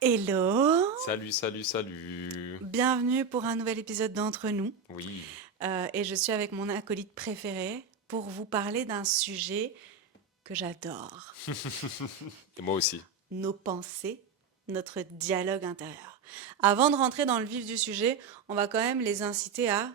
Hello! Salut, salut, salut. Bienvenue pour un nouvel épisode d'Entre nous. Oui. Et je suis avec mon acolyte préféré pour vous parler d'un sujet que j'adore. Et moi aussi. Nos pensées, notre dialogue intérieur. Avant de rentrer dans le vif du sujet, on va quand même les inciter à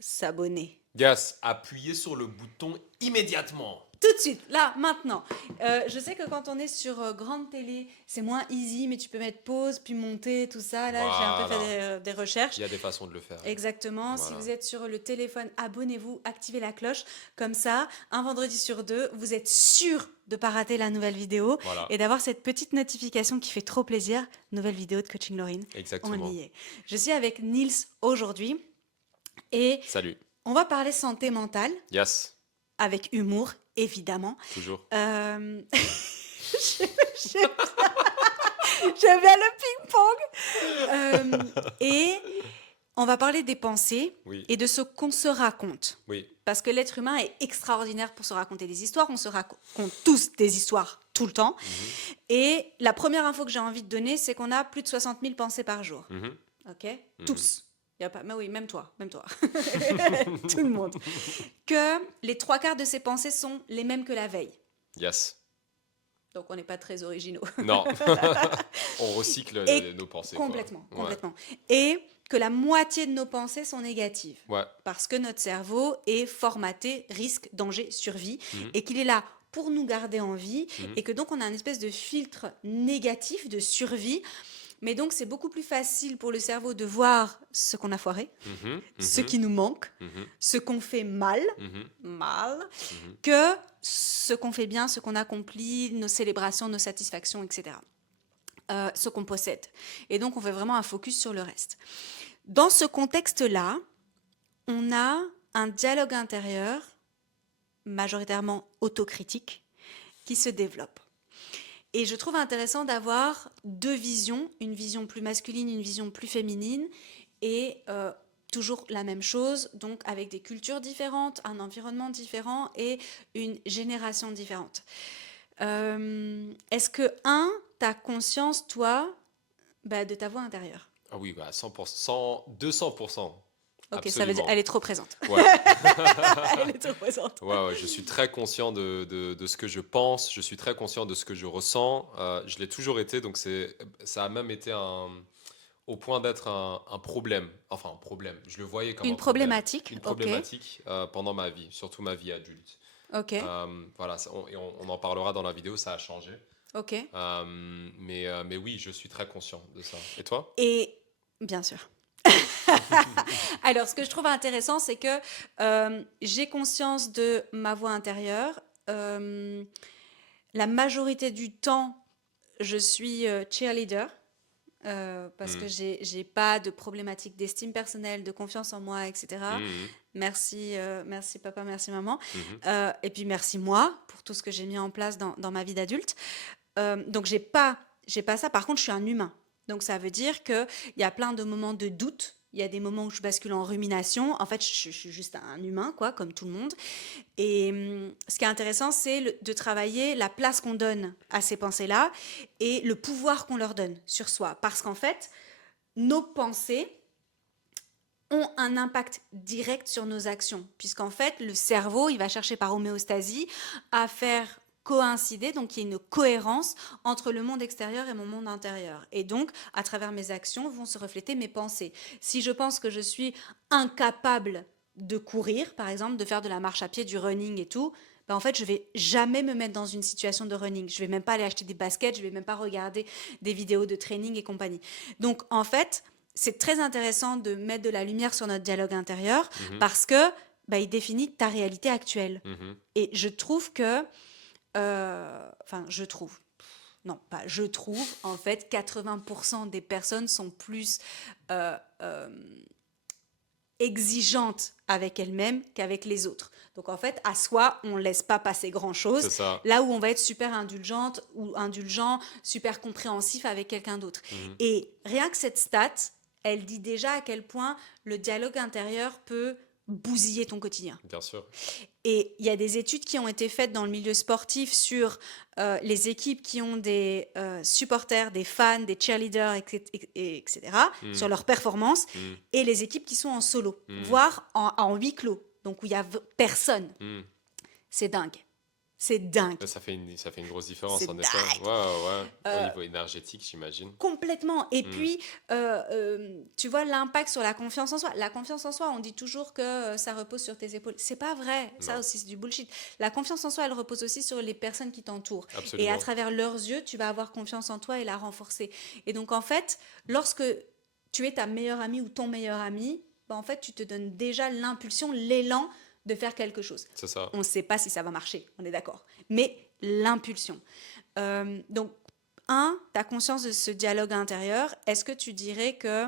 s'abonner. Yes, appuyez sur le bouton immédiatement. Tout de suite, là, maintenant. Je sais que quand on est sur grande télé, c'est moins easy, mais tu peux mettre pause, puis monter, tout ça. Là, j'ai un peu fait Voilà. des recherches. Il y a des façons de le faire. Exactement. Si Voilà. vous êtes sur le téléphone, abonnez-vous, activez la cloche. Comme ça, un vendredi sur deux, vous êtes sûr de ne pas rater la nouvelle vidéo Voilà. et d'avoir cette petite notification qui fait trop plaisir. Nouvelle vidéo de Coaching Laurine. On Exactement. y est. Je suis avec Niels aujourd'hui et Salut. on va parler santé mentale Yes, avec humour, évidemment. toujours. J'aime j'aime bien le ping-pong. Et on va parler des pensées Oui, et de ce qu'on se raconte. oui. Parce que l'être humain est extraordinaire pour se raconter des histoires. On se raconte tous des histoires tout le temps. Mhm, Et la première info que j'ai envie de donner, c'est qu'on a plus de 60 000 pensées par jour. mhm, OK? mhm. Tous. Y a pas... Mais oui, même toi, même toi. Tout le monde. Que les trois quarts de ces pensées sont les mêmes que la veille. Yes. Donc on n'est pas très originaux. Non. On recycle Et nos pensées, quoi. complètement, Ouais. complètement. Et que la moitié de nos pensées sont négatives. Ouais. Parce que notre cerveau est formaté risque, danger, survie, Mhm, et qu'il est là pour nous garder en vie, mhm, et que donc on a une espèce de filtre négatif de survie. Mais donc c'est beaucoup plus facile pour le cerveau de voir ce qu'on a foiré, mhm, ce mhm, qui nous manque, mhm, ce qu'on fait mal, mhm, mhm. que ce qu'on fait bien, ce qu'on accomplit, nos célébrations, nos satisfactions, etc. Ce qu'on possède. Et donc on fait vraiment un focus sur le reste. Dans ce contexte-là, on a un dialogue intérieur, majoritairement autocritique, qui se développe. Et je trouve intéressant d'avoir deux visions, une vision plus masculine, une vision plus féminine, et toujours la même chose, donc avec des cultures différentes, un environnement différent et une génération différente. Est-ce que, tu as conscience, toi, de ta voix intérieure? Ah oui, bah 100%, 200%. Ok, ça veut dire elle Absolument. est trop présente. Ouais. Elle est trop présente. Ouais, ouais, je suis très conscient de ce que je pense, je suis très conscient de ce que je ressens. Je l'ai toujours été, donc ça a même été au point d'être un problème. Enfin, un problème. Je le voyais comme Une un problème. problématique, Une ok, problématique pendant ma vie, surtout ma vie adulte. ok, Voilà, et on en parlera dans la vidéo, ça a changé. ok. Mais oui, je suis très conscient de ça. Et toi? Et bien sûr. Alors, ce que je trouve intéressant, c'est que j'ai conscience de ma voix intérieure. La majorité du temps, je suis cheerleader. Parce que Hmm. j'ai pas de problématique d'estime personnelle, de confiance en moi, etc. Mhm, Merci, merci papa, merci maman. mhm, Et puis merci moi pour tout ce que j'ai mis en place dans ma vie d'adulte. Donc j'ai pas ça. Par contre, je suis un humain. Donc ça veut dire qu'il y a plein de moments de doute. Il y a des moments où je bascule en rumination. En fait, je suis juste un humain, quoi, comme tout le monde. Et ce qui est intéressant, c'est de travailler la place qu'on donne à ces pensées-là et le pouvoir qu'on leur donne sur soi. Parce qu'en fait, nos pensées ont un impact direct sur nos actions. Puisqu'en fait, le cerveau, il va chercher par homéostasie à faire coïncider, donc il y a une cohérence entre le monde extérieur et mon monde intérieur. Et donc, à travers mes actions, vont se refléter mes pensées. Si je pense que je suis incapable de courir, par exemple, de faire de la marche à pied, du running et tout, en fait, je vais jamais me mettre dans une situation de running. Je vais même pas aller acheter des baskets, je vais même pas regarder des vidéos de training et compagnie. Donc, en fait, c'est très intéressant de mettre de la lumière sur notre dialogue intérieur mhm, parce que il définit ta réalité actuelle. mhm. Et je trouve que, je trouve, non, pas je trouve, en fait, 80% des personnes sont plus euh, euh, exigeantes avec elles-mêmes qu'avec les autres. Donc en fait, à soi, on ne laisse pas passer grand-chose, C'est ça. là où on va être super indulgente ou indulgent, super compréhensif avec quelqu'un d'autre. Mhm. Et rien que cette stat, elle dit déjà à quel point le dialogue intérieur peut bousiller ton quotidien. Bien sûr. Et il y a des études qui ont été faites dans le milieu sportif sur les équipes qui ont des supporters, des fans, des cheerleaders, etc., Hmm, sur leur performance, hmm, et les équipes qui sont en solo, hmm, voire en huis clos, donc où il y a personne. hmm. C'est dingue. C'est dingue. Ça fait une grosse différence, C'est en effet. dingue. Ouais, ouais, ouais. Au Euh, niveau énergétique, j'imagine. Complètement. Et Hmm, puis, tu vois l'impact sur la confiance en soi. La confiance en soi, on dit toujours que ça repose sur tes épaules. C'est pas vrai. Ça non, aussi, c'est du bullshit. La confiance en soi, elle repose aussi sur les personnes qui t'entourent. Et à absolument. travers leurs yeux, tu vas avoir confiance en toi et la renforcer. Et donc, en fait, lorsque tu es ta meilleure amie ou ton meilleur ami, bah, en fait, tu te donnes déjà l'impulsion, l'élan de faire quelque chose. C'est ça. On ne sait pas si ça va marcher, on est d'accord. Mais l'impulsion. Donc, tu as conscience de ce dialogue intérieur. Est-ce que tu dirais que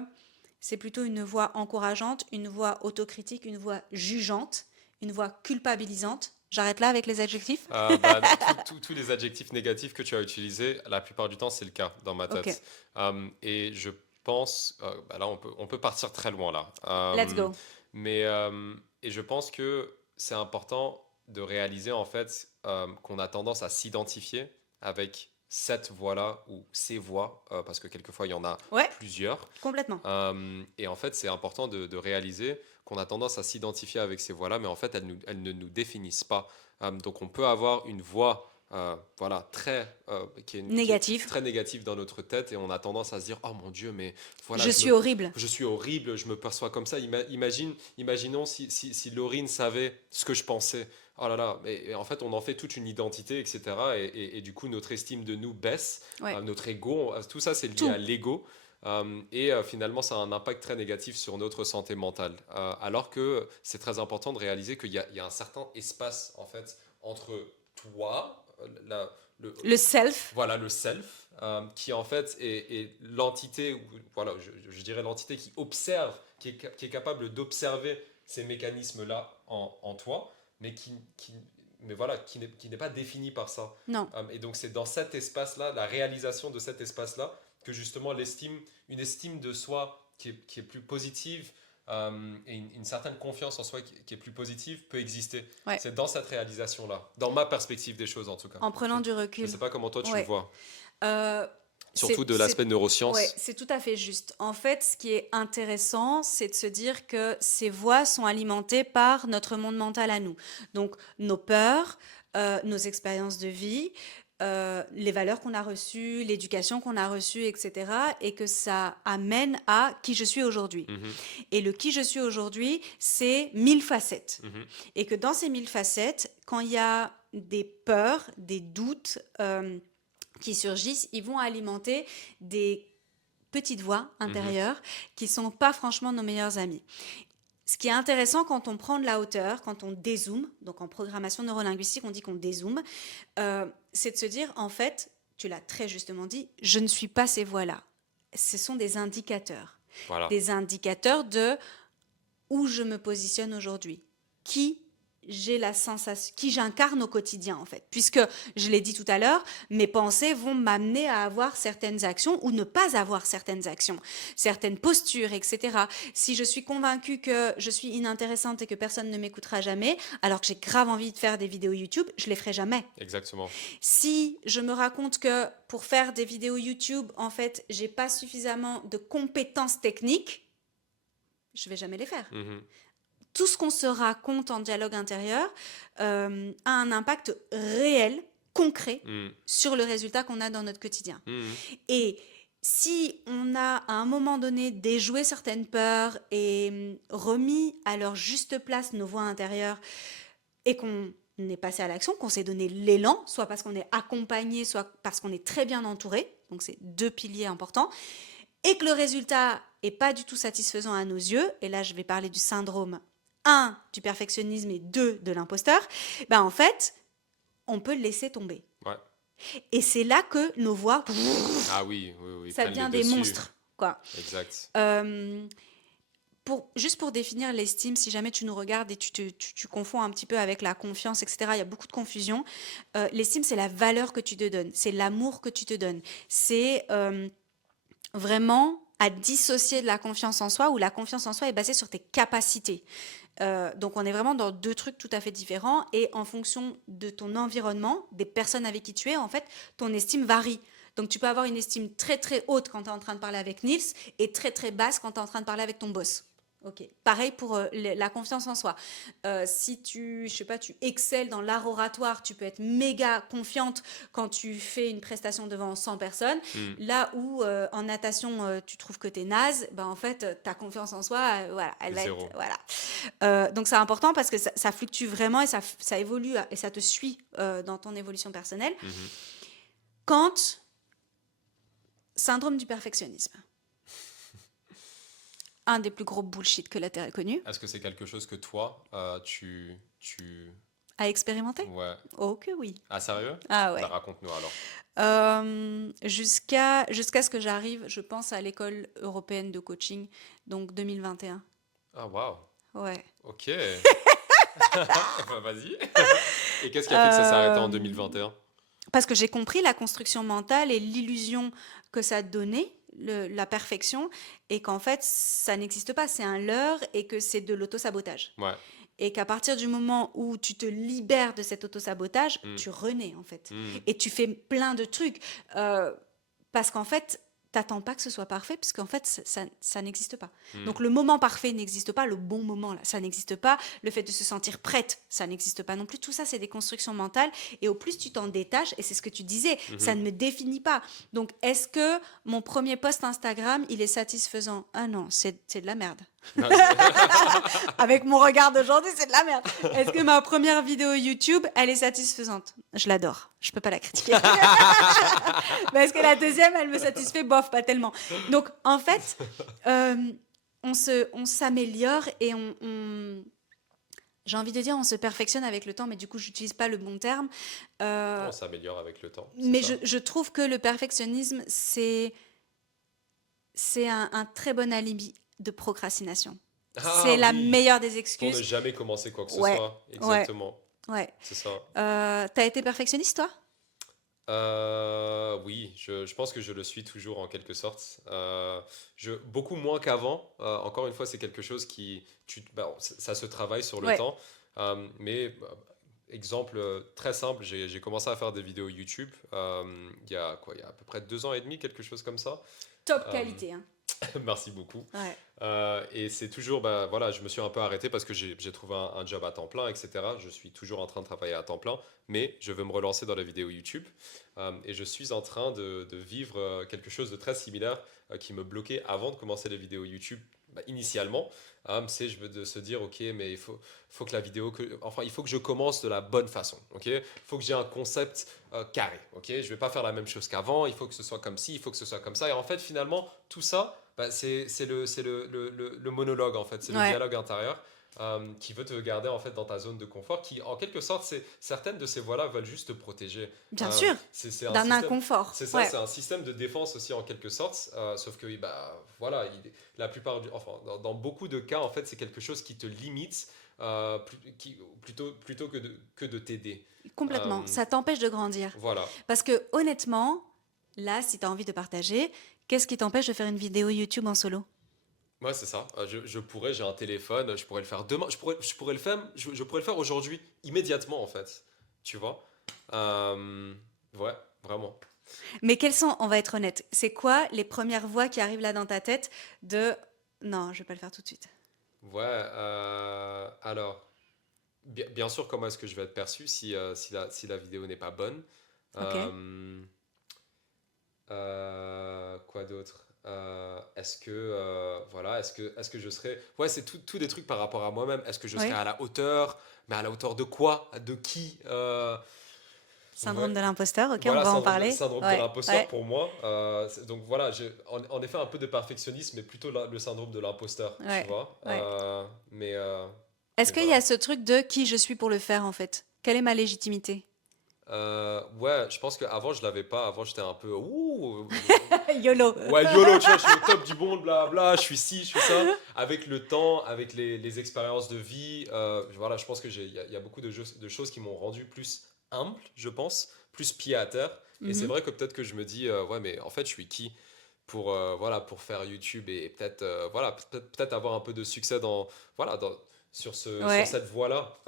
c'est plutôt une voix encourageante, une voix autocritique, une voix jugeante, une voix culpabilisante? J'arrête là avec les adjectifs. Bah, tous les adjectifs négatifs que tu as utilisés, la plupart du temps, c'est le cas dans ma Ok, tête. Et je pense, bah là, on peut partir très loin là. let's go. Et je pense que c'est important de réaliser en fait qu'on a tendance à s'identifier avec cette voix-là ou ces voix, parce que quelquefois il y en a Ouais, plusieurs. complètement. Et en fait, c'est important de réaliser qu'on a tendance à s'identifier avec ces voix-là, mais en fait, elles ne nous définissent pas. Donc, on peut avoir une voix, voilà, qui est Négatif. très négative dans notre tête, et on a tendance à se dire, oh mon Dieu, mais voilà, Je suis horrible. je suis horrible, je me perçois comme ça. Imaginons si Laurine savait ce que je pensais. Oh là là, et en fait, on en fait toute une identité, etc. Et du coup, notre estime de nous baisse, Ouais. notre ego, tout ça, c'est lié Tout. à l'ego. Finalement, ça a un impact très négatif sur notre santé mentale. Alors que c'est très important de réaliser il y a un certain espace en fait entre toi, Le self. voilà le self, qui en fait est l'entité, voilà, je dirais l'entité qui observe, qui est capable d'observer ces mécanismes-là en toi, mais mais voilà, qui n'est pas défini par ça. Non. Et donc c'est dans cet espace-là, la réalisation de cet espace-là, que justement une estime de soi qui est plus positive, et une certaine confiance en soi qui est plus positive peut exister. Ouais. C'est dans cette réalisation-là, dans ma perspective des choses en tout cas. En prenant du Je ne recul. sais pas comment toi tu le Ouais. vois, Euh, surtout de c'est l'aspect ouais, neurosciences. c'est tout à fait juste. En fait, ce qui est intéressant, c'est de se dire que ces voix sont alimentées par notre monde mental à nous. Donc, nos peurs, nos expériences de vie, les valeurs qu'on a reçues, l'éducation qu'on a reçue, etc. Et que ça amène à qui je suis aujourd'hui. Mhm, Et le qui je suis aujourd'hui, c'est 1000 facettes. mhm, Et que dans ces 1000 facettes, quand il y a des peurs, des doutes, qui surgissent, ils vont alimenter des petites voix mhm, intérieures qui sont pas franchement nos meilleurs amis. Ce qui est intéressant quand on prend de la hauteur, quand on dézoome, donc en programmation neurolinguistique, on dit qu'on dézoome, c'est de se dire, en fait, tu l'as très justement dit, je ne suis pas ces voix-là. Ce sont des indicateurs. voilà, Des indicateurs de où je me positionne aujourd'hui, qui j'ai la sensation, qui j'incarne au quotidien en fait. Puisque, je l'ai dit tout à l'heure, mes pensées vont m'amener à avoir certaines actions ou ne pas avoir certaines actions, certaines postures, etc. Si je suis convaincue que je suis inintéressante et que personne ne m'écoutera jamais, alors que j'ai grave envie de faire des vidéos YouTube, je les ferai jamais. exactement. Si je me raconte que pour faire des vidéos YouTube, en fait, j'ai pas suffisamment de compétences techniques, je vais jamais les faire. Mhm, Tout ce qu'on se raconte en dialogue intérieur a un impact réel, concret, mhm, sur le résultat qu'on a dans notre quotidien. mhm, Et si on a à un moment donné déjoué certaines peurs et remis à leur juste place nos voix intérieures et qu'on est passé à l'action, qu'on s'est donné l'élan, soit parce qu'on est accompagné, soit parce qu'on est très bien entouré, donc c'est deux piliers importants, et que le résultat est pas du tout satisfaisant à nos yeux, et là je vais parler du syndrome 1 du perfectionnisme et 2 de l'imposteur, ben en fait, on peut le laisser tomber. ouais. Et c'est là que nos voix, Ah oui, oui, oui, ça prennent le devient des dessus. monstres, quoi. Exact. Juste pour définir l'estime, si jamais tu nous regardes et tu confonds un petit peu avec la confiance, etc., il y a beaucoup de confusion. L'estime, c'est la valeur que tu te donnes, c'est l'amour que tu te donnes. C'est vraiment à dissocier de la confiance en soi, où la confiance en soi est basée sur tes capacités. Donc on est vraiment dans deux trucs tout à fait différents et en fonction de ton environnement, des personnes avec qui tu es, en fait, ton estime varie. Donc tu peux avoir une estime très très haute quand tu es en train de parler avec Nils et très très basse quand tu es en train de parler avec ton boss. Ok. Pareil pour la confiance en soi. Si tu, je sais pas, tu excelles dans l'art oratoire, tu peux être méga confiante quand tu fais une prestation devant 100 personnes. Hmm. Là où en natation, tu trouves que tu es naze, ben en fait, ta confiance en soi, voilà, elle va être, Zéro. voilà. Donc c'est important parce que ça fluctue vraiment et ça évolue et ça te suit dans ton évolution personnelle. Mhm. Quand syndrome du perfectionnisme, un des plus gros bullshit que la Terre ait connu, Est-ce que c'est quelque chose que toi, à expérimenter? Ouais. Oh que oui. Ah, sérieux? Ah Bah, ouais. raconte-nous alors. Jusqu'à ce que j'arrive, je pense, à l'école européenne de coaching, donc 2021. Ah, waouh. Ouais. Ok. Bah, vas-y. Et qu'est-ce qui a fait que ça s'est arrêté en Euh, 2021? Parce que j'ai compris la construction mentale et l'illusion que ça donnait, la perfection, et qu'en fait, ça n'existe pas, c'est un leurre et que c'est de l'autosabotage. Ouais. Et qu'à partir du moment où tu te libères de cet autosabotage, Hmm. tu renais en fait. Hmm. Et tu fais plein de trucs. Parce qu'en fait, t'attends pas que ce soit parfait, puisqu'en fait, ça n'existe pas. Hmm. Donc le moment parfait n'existe pas, le bon moment, là, ça n'existe pas. Le fait de se sentir prête, ça n'existe pas non plus. Tout ça, c'est des constructions mentales. Et au plus tu t'en détaches, et c'est ce que tu disais, ça Mhm. ne me définit pas. Donc est-ce que mon premier post Instagram, il est satisfaisant? Ah non, c'est de la merde. Ah, c'est- Avec mon regard d'aujourd'hui, c'est de la merde. Est-ce que ma première vidéo YouTube, elle est satisfaisante? Je l'adore. Je peux pas la critiquer. Mais est-ce que la deuxième, elle me satisfait? Bof, pas tellement. Donc, en fait, euh, on s'améliore et j'ai envie de dire, on se perfectionne avec le temps, mais du coup, j'utilise pas le bon terme. On Euh, s'améliore avec le temps, c'est mais ça. je trouve que le perfectionnisme, c'est un très bon alibi de procrastination. Ah C'est la oui, meilleure des pour ne excuses. jamais commencer quoi que ce Ouais, soit. ouais, Exactement, ouais. c'est ça. T'as été perfectionniste, toi? Oui, je pense que je le suis toujours en quelque sorte. Beaucoup moins qu'avant. Encore une fois, c'est quelque chose bah, ça se travaille sur le Ouais. temps. Mais exemple très simple, j'ai commencé à faire des vidéos YouTube il y a quoi, il y a à peu près 2 ans et demi, quelque chose comme ça. Top Euh, qualité, hein. Merci beaucoup. Ouais. Et c'est toujours, bah, voilà, je me suis un peu arrêté parce que j'ai trouvé un job à temps plein, etc. Je suis toujours en train de travailler à temps plein, mais je veux me relancer dans la vidéo YouTube. Et je suis en train de vivre quelque chose de très similaire qui me bloquait avant de commencer les vidéos YouTube. Bah, initialement, c'est de se dire, ok, mais faut que la vidéo, enfin, il faut que je commence de la bonne façon, ok? Il faut que j'ai un concept carré, ok? Je vais pas faire la même chose qu'avant, il faut que ce soit comme ci, il faut que ce soit comme ça. Et en fait, finalement, tout ça, bah, c'est le monologue, en fait, c'est le Ouais. dialogue intérieur qui veut te garder en fait dans ta zone de confort, qui en quelque sorte, certaines de ces voix-là veulent juste te protéger. Bien sûr. C'est un D'un système, inconfort. c'est ça, Ouais. c'est un système de défense aussi en quelque sorte, sauf que bah, voilà, la plupart enfin, dans beaucoup de cas, en fait, c'est quelque chose qui te limite plutôt que de t'aider. Complètement. Euh, Ça t'empêche de grandir. voilà. Parce que honnêtement, là, si tu as envie de partager, qu'est-ce qui t'empêche de faire une vidéo YouTube en solo? Ouais, c'est ça. J'ai un téléphone, je pourrais le faire demain, je pourrais le faire aujourd'hui, immédiatement en fait. Tu vois? Euh, ouais, vraiment. Mais quelles sont, on va être honnête, c'est quoi les premières voix qui arrivent là dans ta tête de non, je vais pas le faire tout de suite. Ouais, alors, bien sûr, comment est-ce que je vais être perçu si la vidéo n'est pas bonne? Ok? Euh, quoi d'autre? Voilà, est-ce que je serai. Ouais, c'est tout des trucs par rapport à moi-même. Est-ce que je serai Oui. à la hauteur? Mais à la hauteur de quoi? De qui? Ouais, Syndrome de l'imposteur, ok, on voilà, va en parler. syndrome de Ouais, l'imposteur ouais, pour moi. Donc voilà, j'ai en effet un peu de perfectionnisme, mais plutôt le syndrome de l'imposteur, tu ouais, vois. ouais. Mais Est-ce qu'il y a voilà. ce truc de qui je suis pour le faire en fait? Quelle est ma légitimité? Ouais, je pense qu'avant je l'avais pas. Avant j'étais un peu ouh, YOLO. ouais, YOLO, tu vois, je suis au top du monde, blabla, je suis ci, je suis ça. Avec le temps, avec les expériences de vie, voilà, je pense il y a beaucoup de choses qui m'ont rendu plus humble, je pense, plus pied à terre. Et c'est Mhm. vrai que peut-être que je me dis, ouais, mais en fait, je suis qui? voilà, pour faire YouTube et peut-être voilà, peut-être avoir un peu de succès voilà, sur Ouais, cette voie-là.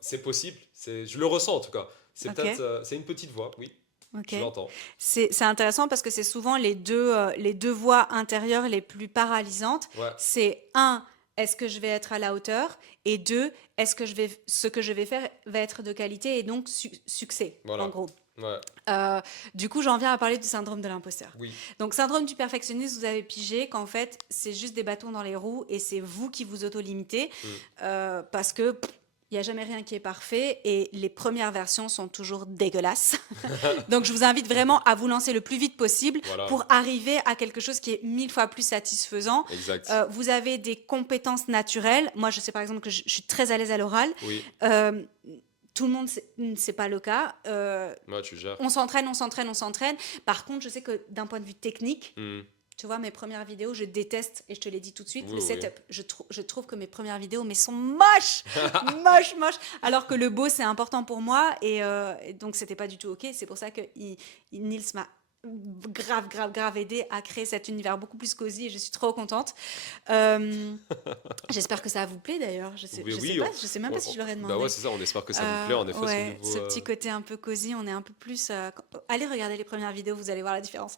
C'est possible, je le ressens en tout cas. C'est ok, peut-être, c'est une petite voix, oui, ok. je l'entends. C'est intéressant parce que c'est souvent les deux voies intérieures les plus paralysantes. Ouais, C'est un, est-ce que je vais être à la hauteur? Et deux, ce que je vais faire va être de qualité et donc succès, en voilà. gros. Ouais, Euh, du coup, j'en viens à parler du syndrome de l'imposteur. oui, Donc, syndrome du perfectionniste, vous avez pigé qu'en fait, c'est juste des bâtons dans les roues et c'est vous qui vous auto-limitez mm, parce que il n'y a jamais rien qui est parfait et les premières versions sont toujours dégueulasses. Donc, je vous invite vraiment à vous lancer le plus vite possible voilà, pour arriver à quelque chose qui est 1000 fois plus satisfaisant. exact. Vous avez des compétences naturelles. Moi, je sais par exemple que je suis très à l'aise à l'oral. Oui, Euh, Tout le monde, c'est pas le cas. moi, tu gères. On s'entraîne, on s'entraîne, on s'entraîne. Par contre, je sais que d'un point de vue technique, Mm, tu vois, mes premières vidéos, je déteste, et je te l'ai dit tout de suite, oui, le oui. setup. Je trouve que mes premières vidéos, mais sont moches, moches, moches. Alors que le beau, c'est important pour moi, et donc c'était pas du tout ok. C'est pour ça que Nils m'a grave, grave, grave aidé à créer cet univers beaucoup plus cosy, et je suis trop contente. Euh, J'espère que ça vous plaît d'ailleurs. Oui, oui, Je sais même pas si je leur ai bah ouais, demandé. c'est ça, on espère que ça vous plaît, en effet, ce Ouais, nouveau. ce petit côté un peu cosy, on est un peu plus. Allez regarder les premières vidéos, vous allez voir la différence.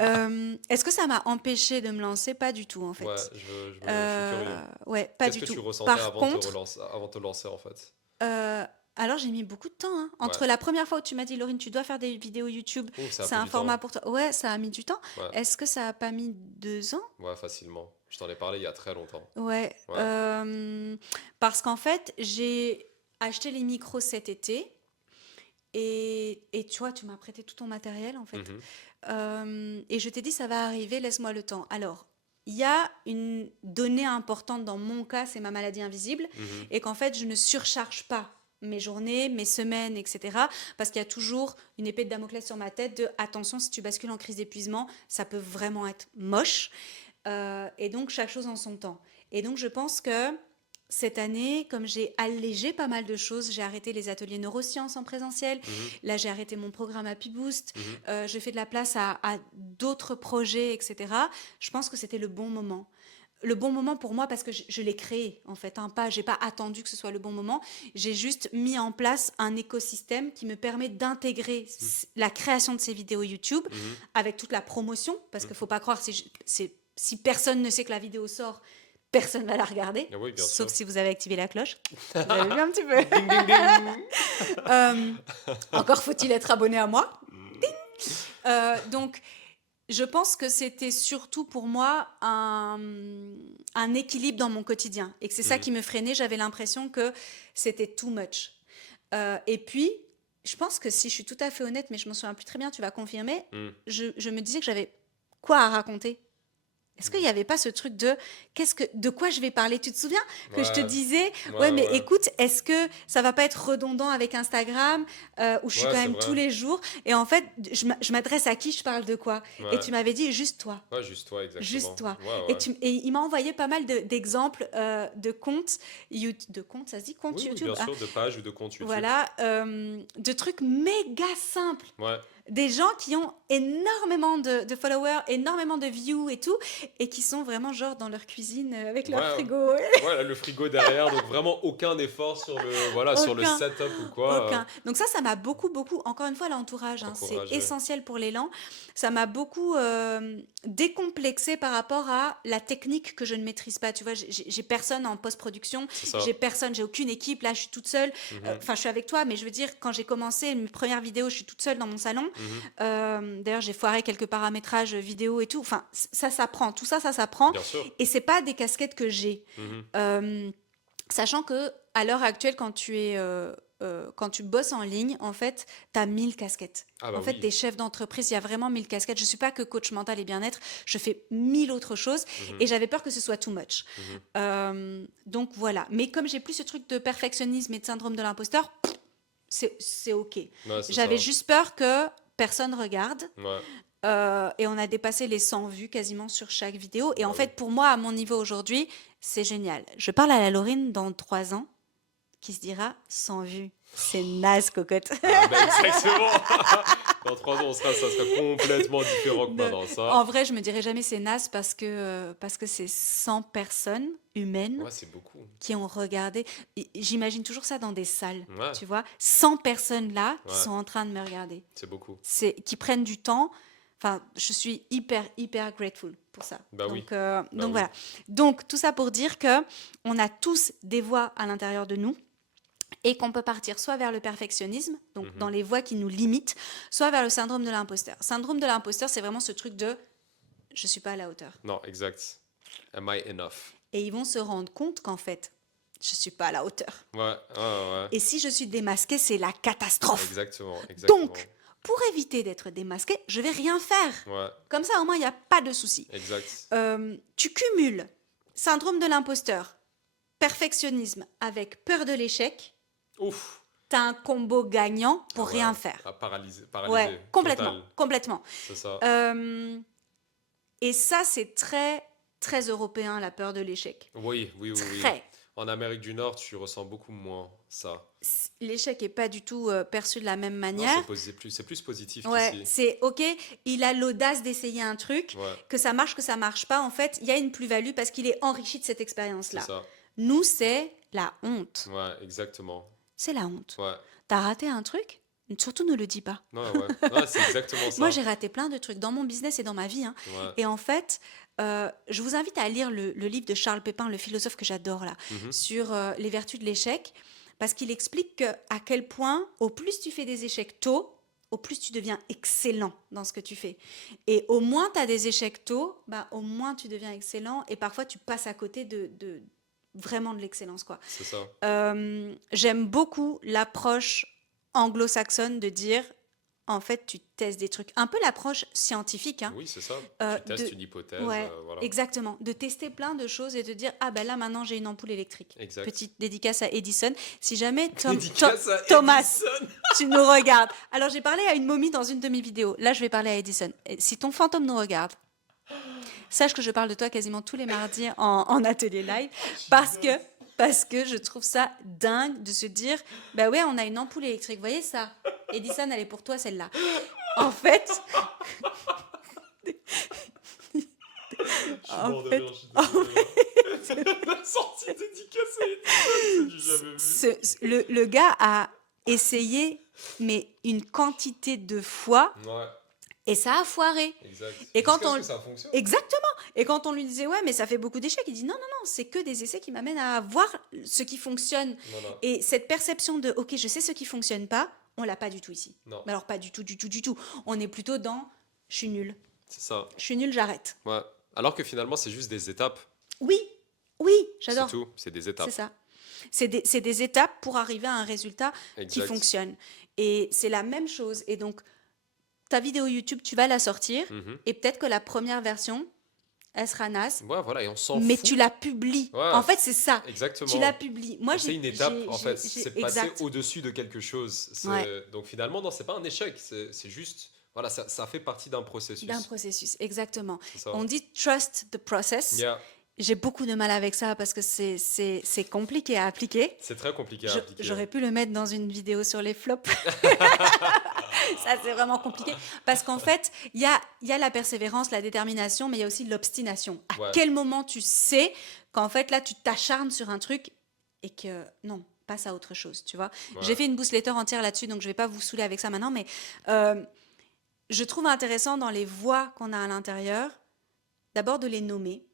Est-ce que ça m'a empêché de me lancer? Pas du tout, en Ouais, fait. je suis curieux. Ouais, pas Qu'est-ce du que tu tout. ressentais Par contre, avant de te lancer, en fait? euh, alors j'ai mis beaucoup de temps, hein. Ouais. Entre la première fois où tu m'as dit, Laurine, tu dois faire des vidéos YouTube, Ouh, ça a c'est pris un du format temps. pour toi. Ouais, ça a mis du temps. Ouais, Est-ce que ça a pas mis 2 ans? ouais, facilement. Je t'en ai parlé il y a très longtemps. Ouais, Ouais. parce qu'en fait, j'ai acheté les micros cet été. Et tu vois, tu m'as prêté tout ton matériel en fait. Mhm, Et je t'ai dit, ça va arriver, laisse-moi le temps. Alors, il y a une donnée importante dans mon cas, c'est ma maladie invisible, mhm. et qu'en fait, je ne surcharge pas mes journées, mes semaines, etc. Parce qu'il y a toujours une épée de Damoclès sur ma tête de attention, si tu bascules en crise d'épuisement, ça peut vraiment être moche. Et donc, chaque chose en son temps. Et donc, je pense que cette année, comme j'ai allégé pas mal de choses, j'ai arrêté les ateliers neurosciences en présentiel. Mhm, Là, j'ai arrêté mon programme Happy Boost. mhm. Je fais de la place à d'autres projets, etc. Je pense que c'était le bon moment. Le bon moment pour moi parce que je l'ai créé en fait, hein, pas, j'ai pas attendu que ce soit le bon moment. J'ai juste mis en place un écosystème qui me permet d'intégrer la création de ces vidéos YouTube Mhm. avec toute la promotion, parce qu'il Mhm. faut pas croire si personne ne sait que la vidéo sort, personne va la regarder, Ah oui, bien sauf sûr. si vous avez activé la cloche. Vous avez vu un petit peu. Ding ding ding. Euh, Encore faut-il être abonné à moi. Mm. Donc, je pense que c'était surtout pour moi un équilibre dans mon quotidien et que c'est ça Mhm. qui me freinait. J'avais l'impression que c'était too much. Et puis, je pense que si je suis tout à fait honnête, mais je m'en souviens plus très bien, tu vas confirmer, Mm. je me disais que j'avais quoi à raconter. Est-ce qu'il n'y avait pas ce truc de quoi je vais parler? Tu te souviens que je te Ouais, disais, ouais, ouais, mais ouais. écoute, est-ce que ça va pas être redondant avec Instagram, où je suis Ouais, quand c'est même tous vrai. les jours? Et en fait, je m'adresse à qui? Je parle de quoi? Et Ouais. tu m'avais dit, juste toi. Ouais, juste toi, Juste exactement. toi. Ouais, Et, ouais. et il m'a envoyé pas mal d'exemples de comptes YouTube, de comptes, ça se dit compte Oui, oui, YouTube, bien hein. sûr, de pages ou de comptes YouTube. Voilà, de trucs méga simples. Ouais, Des gens qui ont énormément de followers, énormément de views et tout, et qui sont vraiment genre dans leur cuisine avec leur ouais. frigo. Ouais, le frigo derrière, donc vraiment aucun effort voilà, sur le Aucun, setup ou quoi. aucun. Donc ça m'a beaucoup, beaucoup, encore une fois, l'entourage, hein, c'est Encouragé. essentiel pour l'élan. Ça m'a beaucoup décomplexé par rapport à la technique que je ne maîtrise pas. Tu vois, j'ai personne en post-production, C'est ça. j'ai aucune équipe. Là, je suis toute seule. Mhm, Enfin, je suis avec toi, mais je veux dire, quand j'ai commencé mes premières vidéos, je suis toute seule dans mon salon. mhm. D'ailleurs, j'ai foiré quelques paramétrages vidéo et tout. Enfin, ça s'apprend. Tout ça, ça s'apprend. Bien sûr. Et c'est pas des casquettes que j'ai. Mhm. Euh, Sachant que à l'heure actuelle, quand tu bosses en ligne, en fait, tu as 1000 casquettes. Ah bah En fait, oui. tu es chef d'entreprise, il y a vraiment 1000 casquettes. Je ne suis pas que coach mental et bien-être, je fais 1000 autres choses Mhm, et j'avais peur que ce soit too much. mhm. Donc voilà. Mais comme j'ai plus ce truc de perfectionnisme et de syndrome de l'imposteur, c'est OK. Ouais, c'est J'avais ça. juste peur que personne regarde. Ouais, Et on a dépassé les 100 vues quasiment sur chaque vidéo. Et bah en oui. fait, pour moi, à mon niveau aujourd'hui, c'est génial. Je parle à la Laurine dans 3 ans qui se dira 100 vues. C'est naze, cocotte. Ah bah exactement. Dans 3 ans, ça sera complètement différent que De- maintenant, ça. En vrai, je me dirais jamais c'est naze parce que c'est 100 personnes humaines Ouais, c'est beaucoup. qui ont regardé. J'imagine toujours ça dans des salles, Ouais, tu vois. 100 personnes là qui ouais, sont en train de me regarder. c'est beaucoup. Qui prennent du temps. Enfin, je suis hyper grateful pour ça. Bah oui, bah Donc oui. voilà. Donc tout ça pour dire que on a tous des voix à l'intérieur de nous et qu'on peut partir soit vers le perfectionnisme, donc dans Mhm. les voies qui nous limitent, soit vers le syndrome de l'imposteur. Syndrome de l'imposteur, c'est vraiment ce truc de je suis pas à la hauteur. Non, exact. Am I enough? Et ils vont se rendre compte qu'en fait, je suis pas à la hauteur. Ouais, ouais, ouais. Et si je suis démasquée, c'est la catastrophe. Exactement, exactement. Donc, pour éviter d'être démasquée, je vais rien faire. Ouais, Comme ça, au moins, il n'y a pas de souci. exact. Tu cumules syndrome de l'imposteur, perfectionnisme avec peur de l'échec, Ouf. t'as un combo gagnant Ah pour ouais, rien faire. ah, paralysé, Ouais, paralysé, complètement, total. complètement. C'est ça. Euh, et ça, c'est très européen, la peur de l'échec. Oui, oui, oui, oui. Très. En Amérique du Nord, tu ressens beaucoup moins ça. L'échec est pas du tout perçu de la même Non, manière. c'est plus positif Ouais, qu'ici. c'est ok, il a l'audace d'essayer un truc, Ouais, que ça marche pas, en fait, il y a une plus-value parce qu'il est enrichi de cette c'est expérience-là. ça. Nous, c'est la honte. Ouais, exactement. C'est la honte. Ouais, T'as raté un truc? Surtout ne le dis pas. ouais, ouais. Ouais, c'est exactement Moi, ça. j'ai raté plein de trucs dans mon business et dans ma vie, hein. Ouais. Et en fait, je vous invite à lire le livre de Charles Pépin, le philosophe que j'adore là, Mhm. sur les vertus de l'échec, parce qu'il explique que, à quel point, au plus tu fais des échecs tôt, au plus tu deviens excellent dans ce que tu fais. Et au moins tu as des échecs tôt, bah, au moins tu deviens excellent et parfois tu passes à côté de vraiment de l'excellence, quoi. C'est ça. J'aime beaucoup l'approche anglo-saxonne de dire, en fait, tu testes des trucs. Un peu l'approche scientifique, hein, Oui, c'est ça. Tu testes de... une hypothèse, Ouais, voilà. exactement. De tester plein de choses et de dire, ah ben là, maintenant, j'ai une ampoule électrique. Exact. Petite dédicace à Edison. Si jamais Dédicace à Thomas, Edison. tu nous regardes. Alors, j'ai parlé à une momie dans une de mes vidéos. Là, je vais parler à Edison. Et si ton fantôme nous regarde, sache que je parle de toi quasiment tous les mardis en atelier live parce que, parce que je trouve ça dingue de se dire, bah ouais, on a une ampoule électrique. Vous voyez ça? Edison, elle est pour toi, celle-là. En fait, Je suis en mort de fait, rire, je suis désolé. La sortie dédicace à Edison, c'est du jamais vu. le gars a essayé, mais une quantité de fois, Ouais, et ça a foiré. exact. Et quand Jusqu'à ce on... que ça fonctionne. Exactement. Et quand on lui disait, ouais, mais ça fait beaucoup d'échecs, il dit, non, non, non, c'est que des essais qui m'amènent à voir ce qui fonctionne. Voilà. Et cette perception de, ok, je sais ce qui fonctionne pas, on l'a pas du tout ici. Non, Mais alors, pas du tout, du tout, du tout. On est plutôt dans, je suis nul. c'est ça. Je suis nul, j'arrête. Ouais. Alors que finalement, c'est juste des étapes. Oui, oui, C'est j'adore. tout. C'est des C'est étapes. ça. C'est des étapes pour arriver à un résultat qui Exact. fonctionne. Et c'est la même chose. Et donc, ta vidéo YouTube, tu vas la sortir. Mhm. Et peut-être que la première version, elle sera naze. Ouais, voilà, et on s'en Mais fout. tu la publies. Ouais. En fait, c'est ça. Exactement. Tu la publies. Moi, C'est une étape, en fait. C'est passer exact. au-dessus de quelque chose. Ouais. Donc finalement, non, c'est pas un échec. C'est juste, voilà, ça fait partie d'un processus. D'un processus, exactement. C'est ça. On dit trust the process. Yeah. J'ai beaucoup de mal avec ça parce que c'est compliqué à appliquer. C'est très compliqué à appliquer. J'aurais pu le mettre dans une vidéo sur les flops. Ça, c'est vraiment compliqué. Parce qu'en fait, il y a la persévérance, la détermination, mais il y a aussi l'obstination. À Ouais. quel moment tu sais qu'en fait, là, tu t'acharnes sur un truc et que non, passe à autre chose, tu vois. Ouais. J'ai fait une newsletter entière là-dessus, donc je ne vais pas vous saouler avec ça maintenant, mais je trouve intéressant dans les voix qu'on a à l'intérieur, d'abord de les nommer,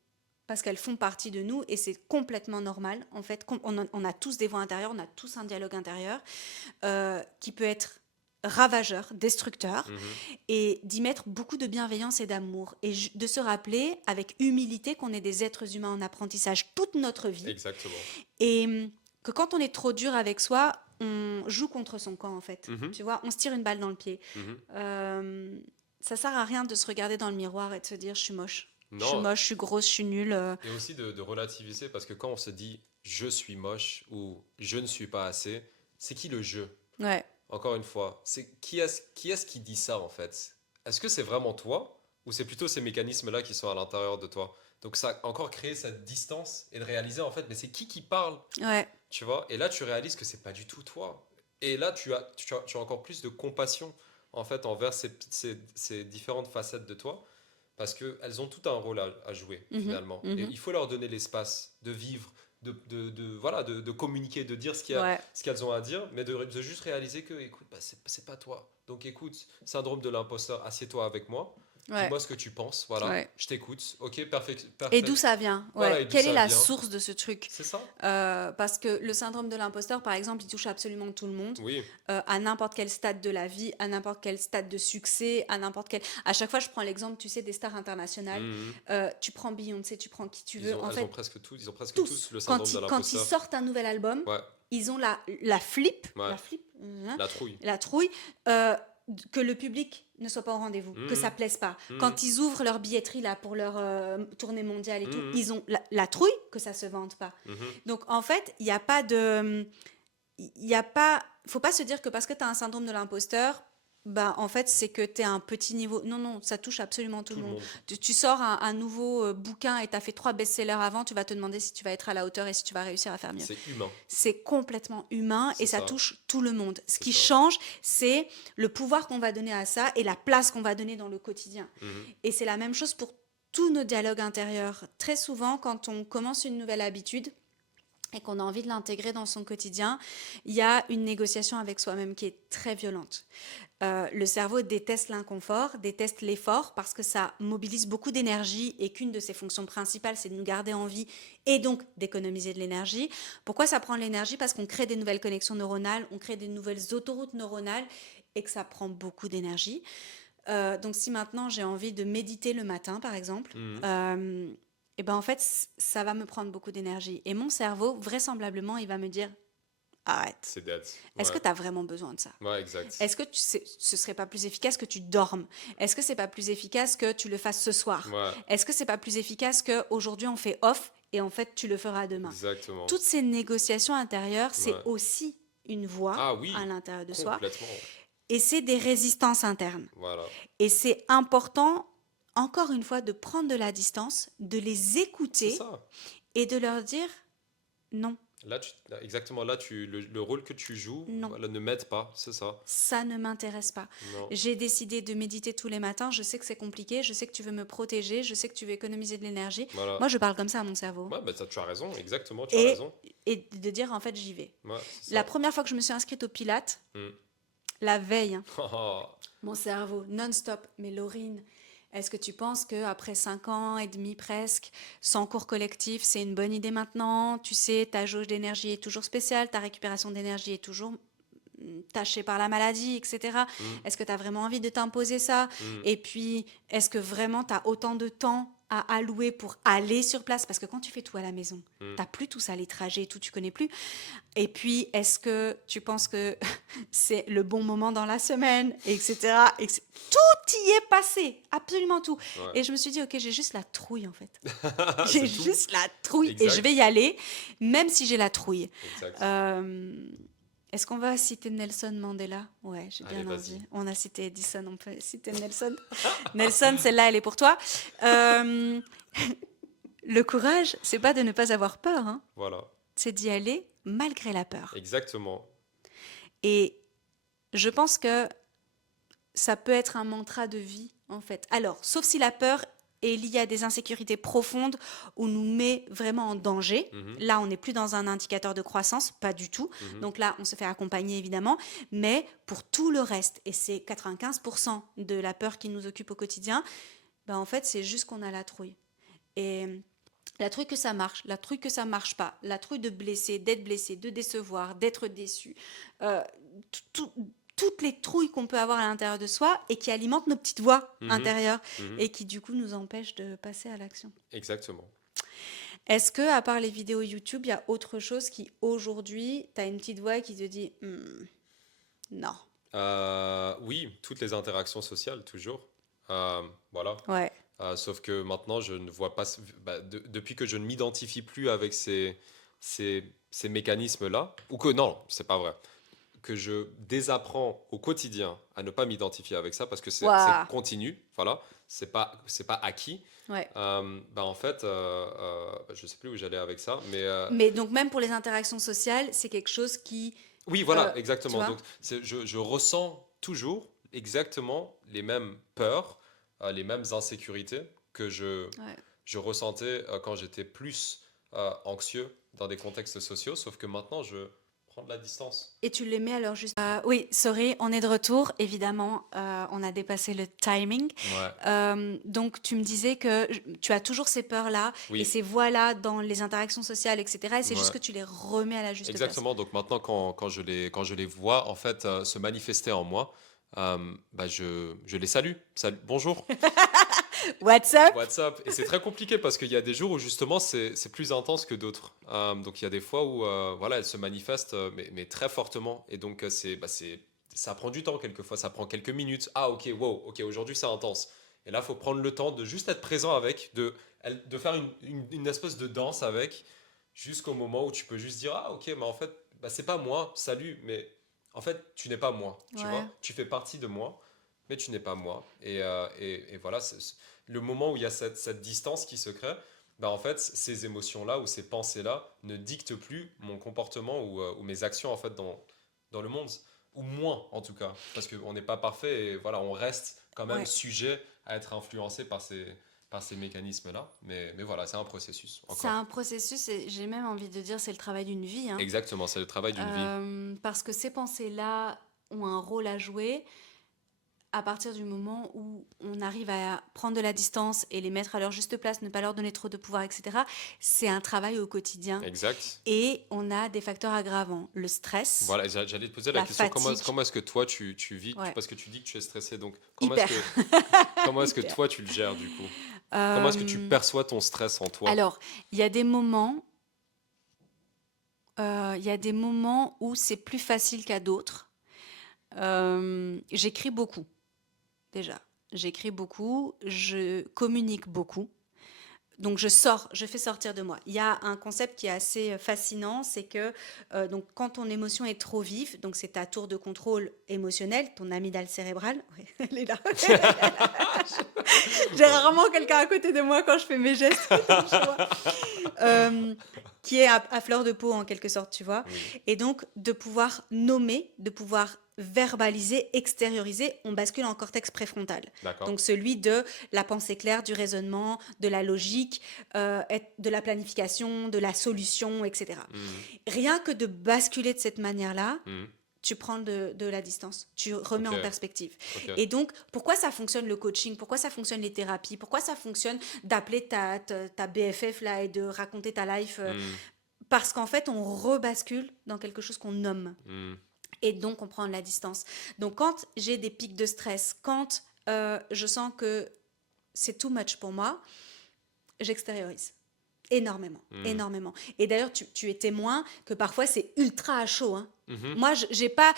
parce qu'elles font partie de nous et c'est complètement normal. En fait, on a tous des voix intérieures, on a tous un dialogue intérieur qui peut être ravageur, destructeur, Mhm. et d'y mettre beaucoup de bienveillance et d'amour. Et de se rappeler avec humilité qu'on est des êtres humains en apprentissage toute notre vie. Exactement. Et que quand on est trop dur avec soi, on joue contre son camp, en fait. Mhm. Tu vois, on se tire une balle dans le pied. Mhm. Ça sert à rien de se regarder dans le miroir et de se dire, je suis moche. Je suis Non, moche, je suis grosse, je suis nulle. et aussi de relativiser, parce que quand on se dit je suis moche ou je ne suis pas assez, c'est qui le je? Ouais, Encore une fois, c'est qui est-ce qui dit ça en fait? Est-ce que c'est vraiment toi ou c'est plutôt ces mécanismes-là qui sont à l'intérieur de toi? Donc ça a encore créé cette distance et de réaliser en fait, mais c'est qui parle, ouais, tu vois? Et là tu réalises que c'est pas du tout toi. Et là tu as encore plus de compassion en fait, envers ces différentes facettes de toi, parce qu'elles ont tout un rôle à jouer, Mhm, finalement. Et mhm. il faut leur donner l'espace de vivre, voilà, de communiquer, de dire Ouais, ce qu'elles ont à dire, mais de juste réaliser que, écoute, bah, c'est pas toi. Donc écoute, syndrome de l'imposteur, assieds-toi avec moi, ouais, dis-moi ce que tu penses, voilà, ouais. je t'écoute, ok, Et parfait, d'où ça vient? voilà, Ouais. et d'où Quelle est ça la vient, source de ce truc? c'est ça? Parce que le syndrome de l'imposteur, par exemple, il touche absolument tout le monde, Oui. à n'importe quel stade de la vie, à n'importe quel stade de succès, à n'importe quel. À chaque fois, je prends l'exemple, tu sais, des stars internationales. Mhm. Tu prends Beyoncé, tu prends qui tu veux. En Elles ont fait, presque ils ont presque tous tous, le syndrome de quand ils l'imposteur. sortent un nouvel album, Ouais, ils ont ouais, la flip, hein, la trouille. la trouille, euh, que le public ne soit pas au rendez-vous, que ça Mhm. plaise pas. Mhm. Quand ils ouvrent leur billetterie là pour leur tournée mondiale et tout, Mhm. ils ont la trouille que ça se vende pas. Mhm. Donc en fait, il n'y a pas de, il y a pas, faut pas se dire que parce que tu as un syndrome de l'imposteur, bah en fait c'est que tu es à un petit niveau. Non, non, ça touche absolument tout Tout le le monde. monde. Tu sors un nouveau bouquin et tu as fait 3 best-sellers avant, tu vas te demander si tu vas être à la hauteur et si tu vas réussir à faire mieux. C'est humain. C'est complètement humain et C'est ça ça. touche tout le monde. Ce C'est qui ça. change, c'est le pouvoir qu'on va donner à ça et la place qu'on va donner dans le quotidien. Mhm. Et c'est la même chose pour tous nos dialogues intérieurs. Très souvent, quand on commence une nouvelle habitude, et qu'on a envie de l'intégrer dans son quotidien, il y a une négociation avec soi-même qui est très violente. Le cerveau déteste l'inconfort, déteste l'effort parce que ça mobilise beaucoup d'énergie et qu'une de ses fonctions principales, c'est de nous garder en vie et donc d'économiser de l'énergie. Pourquoi ça prend de l'énergie? Parce qu'on crée des nouvelles connexions neuronales, on crée des nouvelles autoroutes neuronales et que ça prend beaucoup d'énergie. Donc si maintenant j'ai envie de méditer le matin, par exemple, Mhm. et ben en fait, ça va me prendre beaucoup d'énergie. Et mon cerveau, vraisemblablement, il va me dire, arrête. C'est dead. Est-ce que Ouais. tu as vraiment besoin de ça? Ouais, exact. Est-ce que ce serait pas plus efficace que tu dormes? Est-ce que c'est pas plus efficace que tu le fasses ce soir? Ouais, Est-ce que c'est pas plus efficace que aujourd'hui on fait off et en fait tu le feras demain? exactement. Toutes ces négociations intérieures, c'est Ouais. aussi une voix Ah à oui, l'intérieur de soi complètement. et c'est des résistances internes. Voilà. Et c'est important, encore une fois, de prendre de la distance, de les C'est écouter ça. et de leur dire non, Exactement, le rôle que tu joues, non, voilà, ne m'aide pas, c'est ça. ça ne m'intéresse pas. Non. J'ai décidé de méditer tous les matins, je sais que c'est compliqué, je sais que tu veux me protéger, je sais que tu veux économiser de l'énergie. Voilà. Moi, je parle comme ça à mon cerveau. Ouais, bah, tu as raison, exactement, tu as Et, raison. et de dire, en fait, j'y vais. Ouais, c'est La ça. première fois que je me suis inscrite au Pilates, Mm. la veille, hein, mon cerveau, non-stop, mais Laurine, est-ce que tu penses qu'après 5 ans et demi presque, sans cours collectif, c'est une bonne idée maintenant? Tu sais, ta jauge d'énergie est toujours spéciale, ta récupération d'énergie est toujours tachée par la maladie, etc. Mm. Est-ce que tu as vraiment envie de t'imposer ça? Mm. Et puis, est-ce que vraiment tu as autant de temps à allouer pour aller sur place? Parce que quand tu fais tout à la maison, Mm. t'as plus tout ça, les trajets et tout, tu connais plus. Et puis, est-ce que tu penses que c'est le bon moment dans la semaine, etc. Tout y est passé, absolument tout. Ouais. Et je me suis dit, ok, j'ai juste la trouille en fait. J'ai C'est tout. juste la trouille et je Exact. vais y aller, même si j'ai la trouille. Exact. Est-ce qu'on va citer Nelson Mandela? Ouais, j'ai Allez, bien vas-y. envie. On a cité Edison, on peut citer Nelson. Nelson, celle-là, elle est pour toi. Euh, le courage, c'est pas de ne pas avoir peur, hein. Voilà. C'est d'y aller malgré la peur. Exactement. Et je pense que ça peut être un mantra de vie, en fait. Alors, sauf si la peur est liée à des insécurités profondes ou nous met vraiment en danger. Mhm. Là, on n'est plus dans un indicateur de croissance, pas du tout. Mhm. Donc là, on se fait accompagner, évidemment. Mais pour tout le reste, et c'est 95% de la peur qui nous occupe au quotidien, ben en fait, c'est juste qu'on a la trouille. Et la trouille que ça marche, la trouille que ça marche pas, la trouille de blesser, d'être blessé, de décevoir, d'être déçu, euh, toutes les trouilles qu'on peut avoir à l'intérieur de soi et qui alimentent nos petites voix Mhm. intérieures Mhm. et qui du coup nous empêchent de passer à l'action. Exactement. Est-ce que à part les vidéos YouTube, il y a autre chose qui aujourd'hui, tu as une petite voix qui te dit non. Oui, toutes les interactions sociales, toujours. Voilà. Ouais. Sauf que maintenant, je ne vois pas. Depuis que je ne m'identifie plus avec ces mécanismes-là, ou que non, c'est pas vrai, que je désapprends au quotidien à ne pas m'identifier avec ça parce que c'est Waouh. continu, voilà, c'est pas acquis. Ouais. En fait, je sais plus où j'allais avec ça, mais Mais donc même pour les interactions sociales, c'est quelque chose qui oui, voilà, tu exactement. vois. Donc, je ressens toujours exactement les mêmes peurs, les mêmes insécurités que Ouais. je ressentais quand j'étais plus anxieux dans des contextes sociaux, sauf que maintenant, je prends de la distance. Et tu les mets alors juste... oui, sorry, on est de retour. Évidemment, on a dépassé le timing. Ouais, Donc, tu me disais que tu as toujours ces peurs-là et oui, ces voix-là dans les interactions sociales, etc. Et c'est juste ouais. que tu les remets à la juste place. Exactement. Donc maintenant, quand je les vois en fait se manifester en moi, bah, je les salue. Salut, bonjour. What's up? WhatsApp. Et c'est très compliqué parce qu'il y a des jours où justement c'est plus intense que d'autres. Donc il y a des fois où voilà, elle se manifeste mais très fortement. Et donc ça prend du temps quelquefois, ça prend quelques minutes. Ah ok, wow, ok, aujourd'hui c'est intense. Et là, il faut prendre le temps de juste être présent avec, de faire une espèce de danse avec, jusqu'au moment où tu peux juste dire, ah ok, mais en fait, bah, c'est pas moi, salut, mais en fait, tu n'es pas moi, tu Ouais, vois, tu fais partie de moi, mais tu n'es pas moi. Et voilà, le moment où il y a cette distance qui se crée, bah en fait, ces émotions-là ou ces pensées-là ne dictent plus mon comportement ou mes actions en fait dans le monde, ou moins en tout cas, parce qu'on n'est pas parfait et voilà, on reste quand même ouais. sujet à être influencé par ces mécanismes-là. Mais voilà, c'est un processus C'est encore. un processus et j'ai même envie de dire c'est le travail d'une vie, hein. Exactement, c'est le travail d'une vie. Parce que ces pensées-là ont un rôle à jouer à partir du moment où on arrive à prendre de la distance et les mettre à leur juste place, ne pas leur donner trop de pouvoir, etc. C'est un travail au quotidien Exact. et on a des facteurs aggravants. Le stress, Voilà, j'allais te poser la la question, fatigue, comment est-ce que toi tu vis, ouais, parce que tu dis que tu es stressé, donc hyper, comment est-ce que hyper. toi tu le gères du coup? Comment est-ce que tu Euh, perçois ton stress en toi? alors, il y a des moments où c'est plus facile qu'à d'autres. J'écris beaucoup, déjà. J'écris beaucoup, je communique beaucoup. Donc je fais sortir de moi. Il y a un concept qui est assez fascinant, c'est que donc quand ton émotion est trop vive, donc c'est ta tour de contrôle émotionnelle, ton amygdale cérébrale, ouais, elle est là. J'ai rarement quelqu'un à côté de moi quand je fais mes gestes, donc je vois. Euh, qui est à fleur de peau en quelque sorte, tu vois. Oui, Et donc de pouvoir nommer, de pouvoir verbaliser, extérioriser, on bascule en cortex préfrontal. d'accord. Donc celui de la pensée claire, du raisonnement, de la logique, de la planification, de la solution, etc. Mhm, Rien que de basculer de cette manière-là, mhm. tu prends de la distance, tu remets Ok, en perspective. ok. Et donc, pourquoi ça fonctionne le coaching? Pourquoi ça fonctionne les thérapies? Pourquoi ça fonctionne d'appeler ta BFF là et de raconter ta life? Mhm, Parce qu'en fait, on rebascule dans quelque chose qu'on nomme. mhm, Et donc, on prend de la distance. Donc, quand j'ai des pics de stress, quand je sens que c'est too much pour moi, j'extériorise. Énormément, mhm, énormément. Et d'ailleurs, tu es témoin que parfois c'est ultra à chaud, hein. mhm. Moi, j'ai pas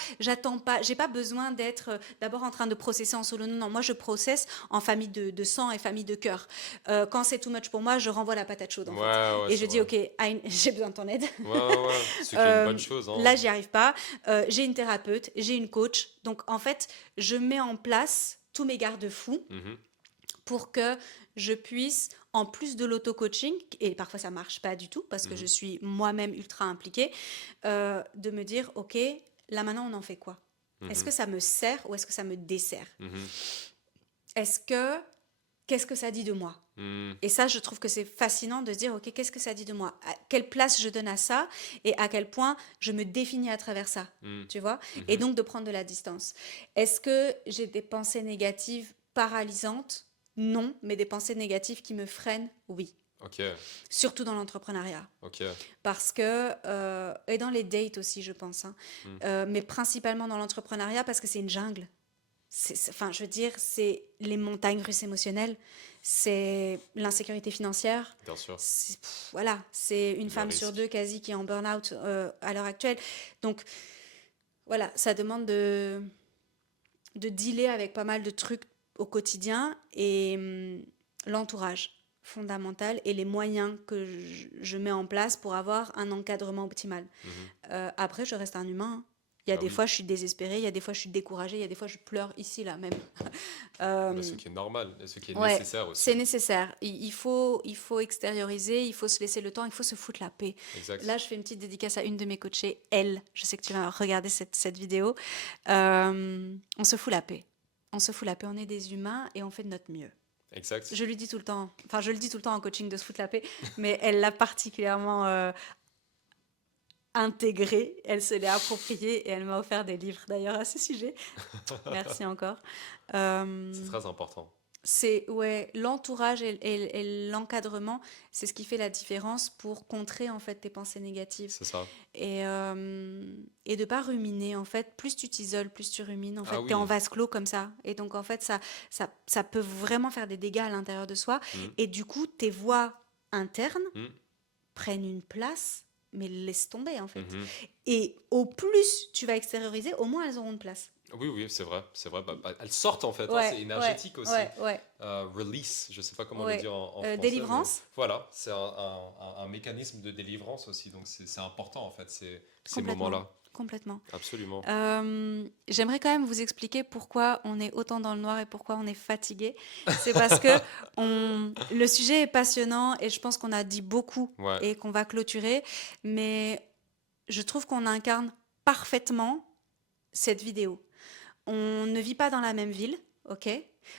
besoin d'être d'abord en train de processer en solo. Non, non, moi je processe en famille de sang et famille de cœur. Quand c'est too much pour moi, je renvoie la patate chaude en fait. Ouais, ouais, Et je c'est dis, vrai. ok, j'ai besoin de ton aide. Ouais, ouais, ouais. Ce qui est une bonne Euh, chose, Là, hein. j'y arrive pas. J'ai une thérapeute, j'ai une coach. Donc en fait, je mets en place tous mes garde-fous Mhm, pour que je puisse, en plus de l'auto-coaching, et parfois ça marche pas du tout parce que je mhm, suis moi-même ultra impliquée, de me dire, ok, là maintenant on en fait quoi? Est-ce mhm, que ça me sert ou est-ce que ça me dessert? mhm, Est-ce que, qu'est-ce que ça dit de moi? mhm, Et ça, je trouve que c'est fascinant de se dire, ok, qu'est-ce que ça dit de moi? Quelle place je donne à ça et à quel point je me définis à travers ça, mhm, tu vois? Et mhm. donc de prendre de la distance. Est-ce que j'ai des pensées négatives paralysantes? Non, mais des pensées négatives qui me freinent? Oui. Ok, Surtout dans l'entrepreneuriat. ok. Parce que, et dans les dates aussi, je pense, hein, Mhm, mais principalement dans l'entrepreneuriat parce que c'est une jungle. Enfin, je veux dire, c'est les montagnes russes émotionnelles, c'est l'insécurité financière, bien sûr. voilà, c'est une Le femme sur risque. deux quasi qui est en burn-out à l'heure actuelle. Donc voilà, ça demande de dealer avec pas mal de trucs au quotidien et l'entourage fondamental et les moyens que je mets en place pour avoir un encadrement optimal. Mhm. Après, je reste un humain, hein. Il y a Bah des oui. fois, je suis désespérée, il y a des fois, je suis découragée, il y a des fois, je pleure ici, là, même. Bah, ce Euh, qui est normal et ce qui est ouais, nécessaire c'est aussi. nécessaire. Il faut extérioriser, il faut se laisser le temps, il faut se foutre la paix. Exact. Là, je fais une petite dédicace à une de mes coachées, elle. Je sais que tu vas regarder cette vidéo. On se fout la paix. on se fout la paix, on est des humains et on fait de notre mieux. Exact. Je lui dis tout le temps, enfin je le dis tout le temps en coaching de se foutre la paix, mais elle l'a particulièrement intégré, elle se l'est approprié et elle m'a offert des livres d'ailleurs à ce sujet. Merci encore. C'est Euh, très important. c'est ouais, l'entourage et l'encadrement, c'est ce qui fait la différence pour contrer en fait tes pensées négatives C'est ça. et de pas ruminer en fait. Plus tu t'isoles, plus tu rumines. En Ah fait, t'es en oui. vase clos comme ça. Et donc en fait, ça peut vraiment faire des dégâts à l'intérieur de soi. Mm, Et du coup, tes voix internes mm, prennent une place, mais laisse tomber en fait. mhm. Et au plus tu vas extérioriser, au moins elles auront une place. Oui, oui, c'est vrai, c'est vrai. Elles sortent en fait, hein, Ouais, c'est ouais, énergétique aussi. ouais, ouais, Release, je sais pas comment le ouais. dire en français, mais Délivrance, voilà, c'est un mécanisme de délivrance aussi, donc c'est important en fait, ces complètement, moments-là. complètement. Absolument. J'aimerais quand même vous expliquer pourquoi on est autant dans le noir et pourquoi on est fatigué. C'est parce que le sujet est passionnant et je pense qu'on a dit beaucoup Ouais. et qu'on va clôturer, mais je trouve qu'on incarne parfaitement cette vidéo. On ne vit pas dans la même ville, ok?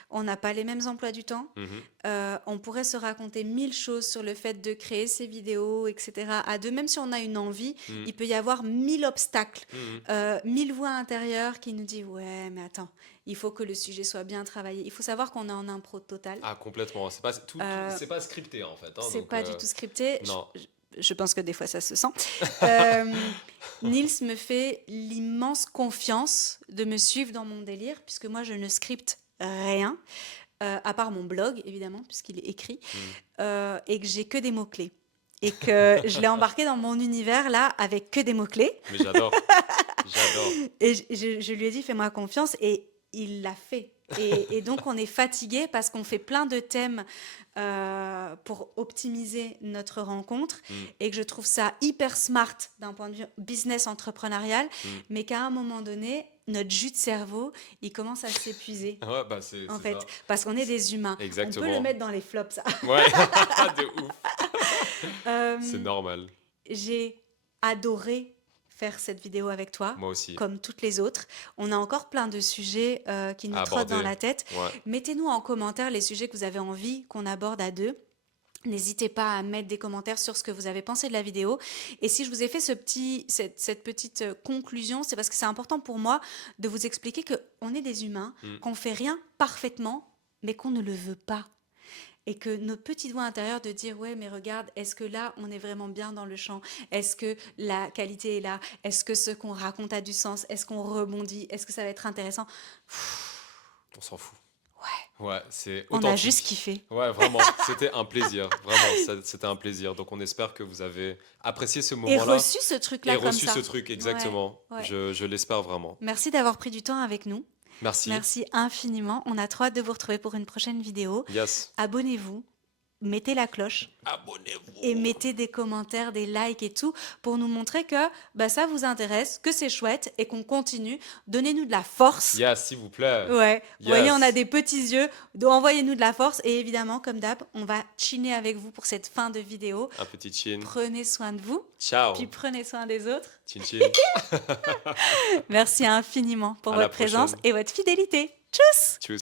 On n'a pas les mêmes emplois du temps. Mhm, On pourrait se raconter mille choses sur le fait de créer ces vidéos, etc. À deux, même si on a une envie, mhm, il peut y avoir mille obstacles, mhm. mille voix intérieures qui nous disent ouais, mais attends, il faut que le sujet soit bien travaillé. Il faut savoir qu'on est en impro total. Ah, complètement. C'est pas Euh, c'est pas scripté en fait, hein, c'est donc pas du tout scripté. non. Je pense que des fois ça se sent. Euh, Nils me fait l'immense confiance de me suivre dans mon délire, puisque moi je ne scripte rien, à part mon blog évidemment, puisqu'il est écrit, Mhm. et que j'ai que des mots-clés. Et que je l'ai embarqué dans mon univers là avec que des mots-clés. Mais j'adore, j'adore. Et je lui ai dit fais-moi confiance et il l'a fait. Et donc on est fatigué parce qu'on fait plein de thèmes pour optimiser notre rencontre Mhm, et que je trouve ça hyper smart d'un point de vue business entrepreneurial, mhm. mais qu'à un moment donné, notre jus de cerveau, il commence à s'épuiser. Ouais, bah c'est En c'est fait, ça. parce qu'on est des humains. On peut le Exactement. mettre dans les flops, ça. Ouais, de ouf. C'est Euh, normal. J'ai adoré faire cette vidéo avec toi, Moi aussi. comme toutes les autres. On a encore plein de sujets qui nous À trottent dans aborder. la tête. Ouais. Mettez-nous en commentaire les sujets que vous avez envie qu'on aborde à deux. N'hésitez pas à mettre des commentaires sur ce que vous avez pensé de la vidéo. Et si je vous ai fait cette petite conclusion, c'est parce que c'est important pour moi de vous expliquer qu'on est des humains, Mhm. qu'on fait rien parfaitement, mais qu'on ne le veut pas. Et que notre petite voix intérieure de dire ouais mais regarde, est-ce que là on est vraiment bien dans le champ, est-ce que la qualité est là, est-ce que ce qu'on raconte a du sens, est-ce qu'on rebondit, est-ce que ça va être intéressant. On s'en fout. Ouais, Ouais, c'est on a juste authentique. kiffé Ouais, vraiment, c'était un plaisir. Vraiment, c'était un plaisir. Donc, on espère que vous avez apprécié ce et moment-là reçu ce truc et là comme reçu ce ça. truc Ouais, exactement. ouais. Je l'espère vraiment. Merci d'avoir pris du temps avec nous. Merci. Merci infiniment. On a trop hâte de vous retrouver pour une prochaine vidéo. Yes. Abonnez-vous, mettez la cloche et Abonnez-vous. mettez des commentaires, des likes et tout pour nous montrer que bah, ça vous intéresse, que c'est chouette et qu'on continue. Donnez-nous de la force. Yes, s'il vous plaît. Ouais, vous voyez, on a Yes. des petits yeux. Donc envoyez-nous de la force et évidemment, comme d'hab, on va chiner avec vous pour cette fin de vidéo. Un petit chin. Prenez soin de vous, puis Ciao. prenez soin des autres. Chin chin. Merci infiniment pour À la votre présence prochaine. et votre fidélité. Tchuss! Tchuss.